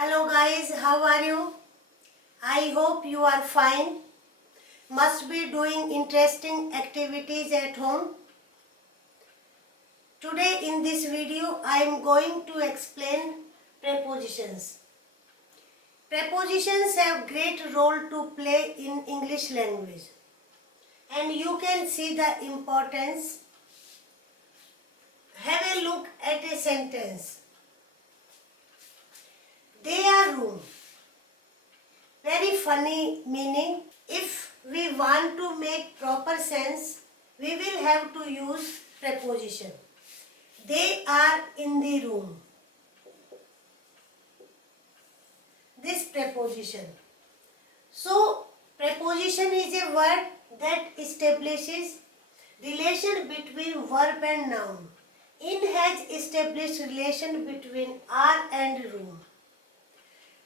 Hello guys, how are you? I hope you are fine. Must be doing interesting activities at home. Today in this video I am going to explain prepositions. Prepositions have great role to play in English language. And you can see the importance. Have a look at a sentence. They are room. Very funny meaning. If we want to make proper sense, we will have to use preposition. They are in the room. This preposition. So, preposition is a word that establishes relation between verb and noun. In has established relation between are and room.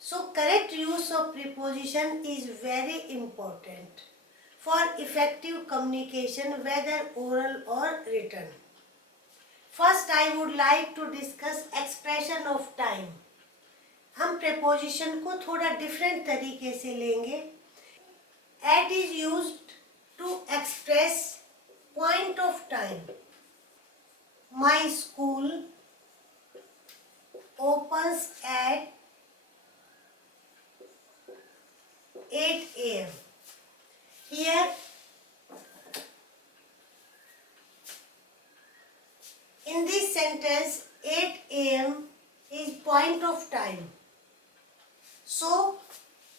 So correct use of preposition is very important for effective communication, whether oral or written. First I would like to discuss expression of time. हम preposition को थोड़ा different तरीके से लेंगे. At is used to express point of time. My school opens at 8 a.m. Here in this sentence 8 a.m. is point of time. So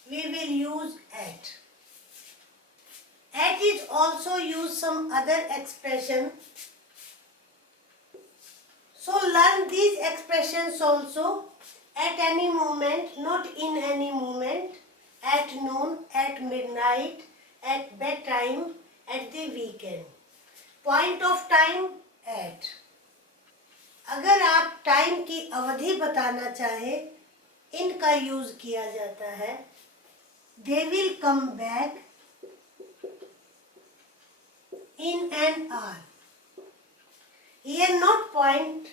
we will use at. At is also used some other expression. So learn these expressions also. At any moment, not in any moment. At noon, at midnight, at bedtime, at the weekend. Point of time at. अगर आप time की अवधि बताना चाहे, इनका use किया जाता है. They will come back in an hour. Here not point,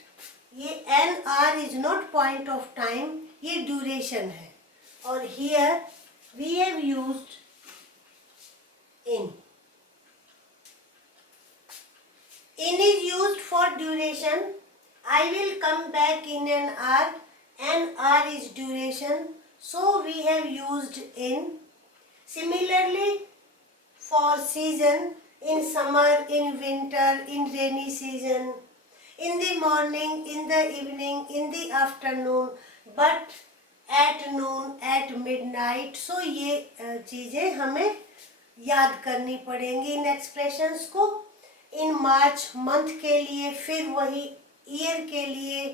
ये an hour is not point of time, ये duration है. और here we have used in. In is used for duration. I will come back in an hour. An hour is duration. So we have used in. Similarly, for season, in summer, in winter, in rainy season, in the morning, in the evening, in the afternoon, but at noon, at midnight. So ये चीज़ें हमें याद करनी पड़ेंगी इन expressions को. इन March month के लिए, फिर वही ईयर के लिए,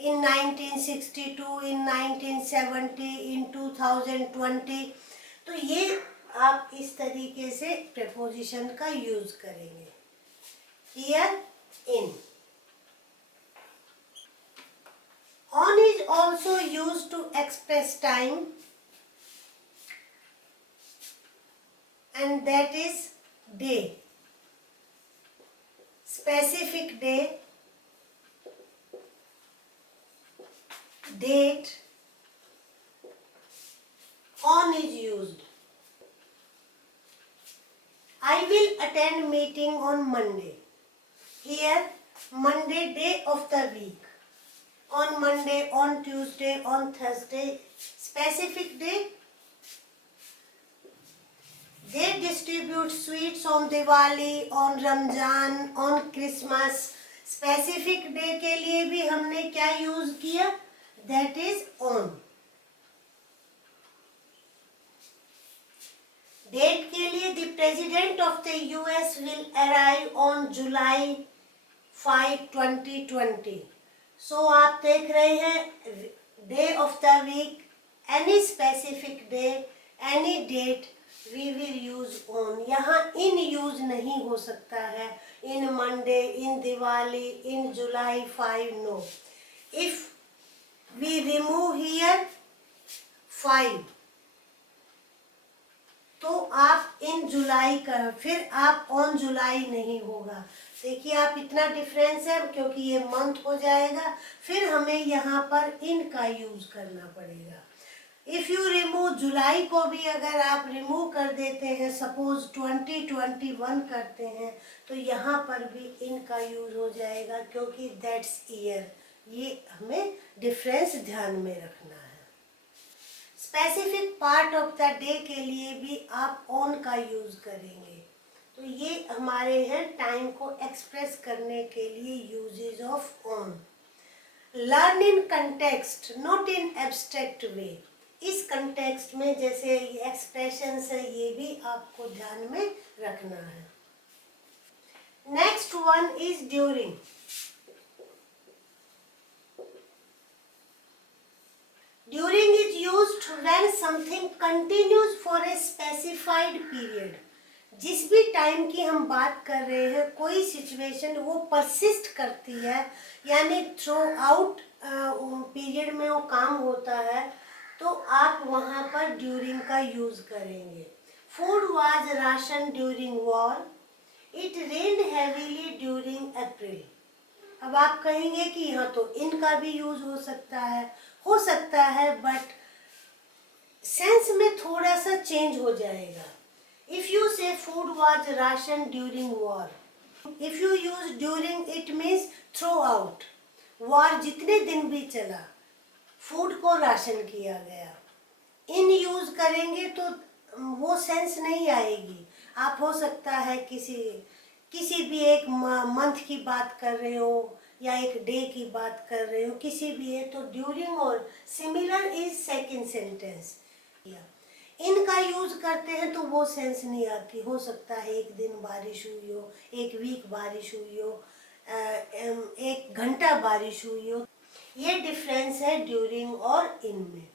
इन 1962, इन 1970, इन 2020. तो ये आप इस तरीके से प्रेपोजिशन का यूज करेंगे. Here in. On is also used to express time, and that is day. Specific day, date. On is used. I will attend meeting on Monday. Here, Monday, day of the week. On Monday, on Tuesday, on Thursday. Specific day. They distribute sweets on Diwali, on Ramzan, on Christmas. Specific day के लिए भी हमने क्या use किया? That is on. Date के लिए the President of the US will arrive on July 5, 2020. So आप देख रहे हैं day of the week, any specific day, any date we will use on. यहाँ in use नहीं हो सकता है. In Monday, in Diwali, in July 5, no. If we remove here 5, तो आप इन जुलाई का, फिर आप ऑन जुलाई नहीं होगा. देखिए आप इतना डिफरेंस है क्योंकि ये मंथ हो जाएगा, फिर हमें यहाँ पर इन का यूज करना पड़ेगा. इफ यू रिमूव जुलाई को भी अगर आप रिमूव कर देते हैं, सपोज 2021 करते हैं, तो यहाँ पर भी इन का यूज हो जाएगा, क्योंकि दैट्स ईयर। ये हमें डिफरेंस ध्यान में रखना है। Specific part of the day के लिए भी आप ऑन का यूज करेंगे। तो ये हमारे हैं टाइम को एक्सप्रेस करने के लिए usages of on. Learn in context, not in abstract way. इस कंटेक्स्ट में जैसे एक्सप्रेशंस है, ये भी आपको ध्यान में रखना है। Next one is during. During is used when something continues for a specified period. जिस भी टाइम की हम बात कर रहे हैं, कोई सिचुएशन वो परसिस्ट करती है, यानी थ्रू आउट पीरियड में वो काम होता है, तो आप वहाँ पर ड्यूरिंग का यूज करेंगे। Food was ration during war. It rained heavily during April. अब आप कहेंगे कि यहाँ तो इनका भी यूज हो सकता है, बट सेंस में थोड़ा सा चेंज हो जाएगा। इफ यू से food was ration during war, if you use during, it means through out. War जितने दिन भी चला, फूड को राशन किया गया। इन यूज करेंगे तो वो सेंस नहीं आएगी। आप हो सकता है किसी भी एक मंथ की बात कर रहे हो या एक डे की बात कर रहे हो, किसी भी है, तो ड्यूरिंग और सिमिलर इज सेकंड सेंटेंस। इनका यूज करते हैं तो वो सेंस नहीं आती। हो सकता है एक दिन बारिश हुई हो, एक वीक बारिश हुई हो, एक घंटा बारिश हुई हो। ये डिफरेंस है ड्यूरिंग और इन में।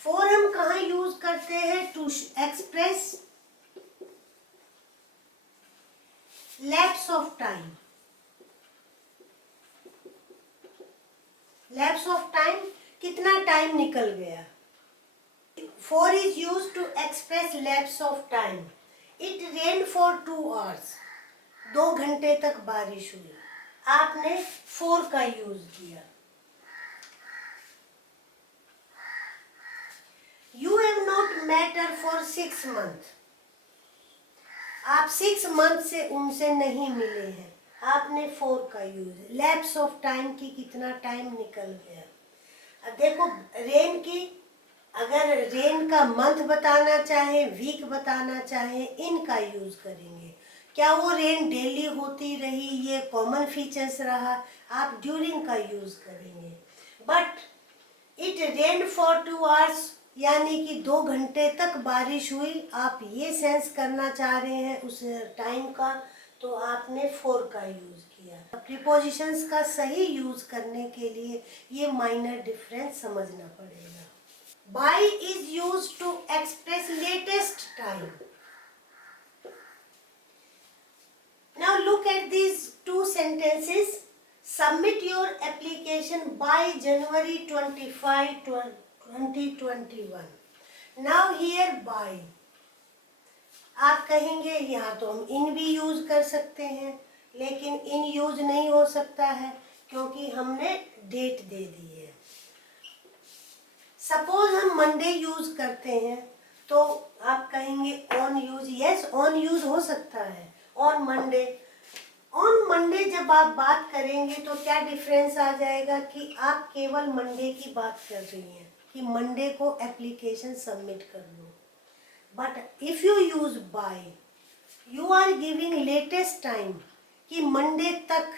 फोर हम कहाँ यूज करते हैं? To express lapse of time. Lapse of time, कितना टाइम निकल गया। For is use to express lapse of time. It rain for 2 hours। 2 घंटे तक बारिश हुई। आपने फोर का यूज किया। You have not met her for 6 months। आप 6 month से उनसे नहीं मिले हैं, आपने फोर का यूज। लैप्स ऑफ टाइम की कितना टाइम निकल गया। अब देखो, रेन की, अगर रेन का मंथ बताना चाहे, वीक बताना चाहे, इनका यूज करेंगे। क्या वो रेन डेली होती रही, ये कॉमन फीचर्स रहा, आप ड्यूरिंग का यूज करेंगे। But it rain for 2 hours, यानी कि 2 घंटे तक बारिश हुई, आप ये सेंस करना चाह रहे हैं उस टाइम का, तो आपने फोर का यूज किया। प्रीपोजिशंस का सही यूज करने के लिए ये माइनर डिफरेंस समझना पड़ेगा। By is use to express latest time. Now look at these 2 sentences. Submit your application by January 25, 2021. Now here by, आप कहेंगे यहाँ तो हम इन भी यूज कर सकते हैं, लेकिन इन यूज नहीं हो सकता है क्योंकि हमने डेट दे दी है। सपोज हम मंडे यूज करते हैं, तो आप कहेंगे on use. Yes, on use हो सकता है। ऑन मंडे, ऑन मंडे जब आप बात करेंगे तो क्या डिफरेंस आ जाएगा कि आप केवल मंडे की बात कर रही हैं कि मंडे को एप्लीकेशन सबमिट कर दो। But if you use by, you are giving latest time कि मंडे तक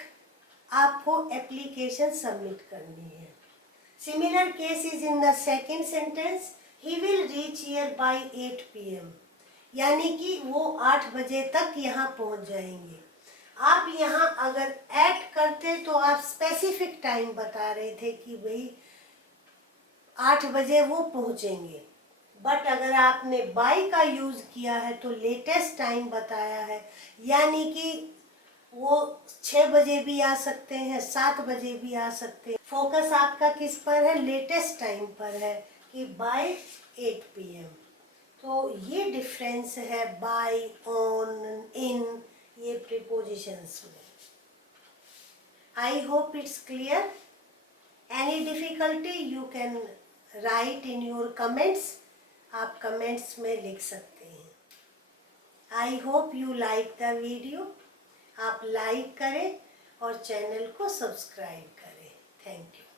आपको एप्लीकेशन सबमिट करनी है। Similar case is in the second sentence. He will reach here by 8 PM, यानी कि वो 8 बजे तक यहाँ पहुँच जाएंगे। आप यहाँ अगर ऐड करते तो आप स्पेसिफिक टाइम बता रहे थे कि भाई 8 बजे वो पहुँचेंगे। बट अगर आपने बाय का यूज किया है तो लेटेस्ट टाइम बताया है, यानी कि वो 6 बजे भी आ सकते हैं, 7 बजे भी आ सकते हैं। फोकस आपका किस पर है? लेटेस्ट टाइम पर है कि बाय 8 PM। तो ये डिफरेंस है बाय, ऑन, इन, ये प्रीपोजिशंस में। I hope it's clear. Any difficulty you can write in your comments, आप कमेंट्स में लिख सकते हैं। I hope you like the video. आप लाइक करें और चैनल को सब्सक्राइब करें। Thank you.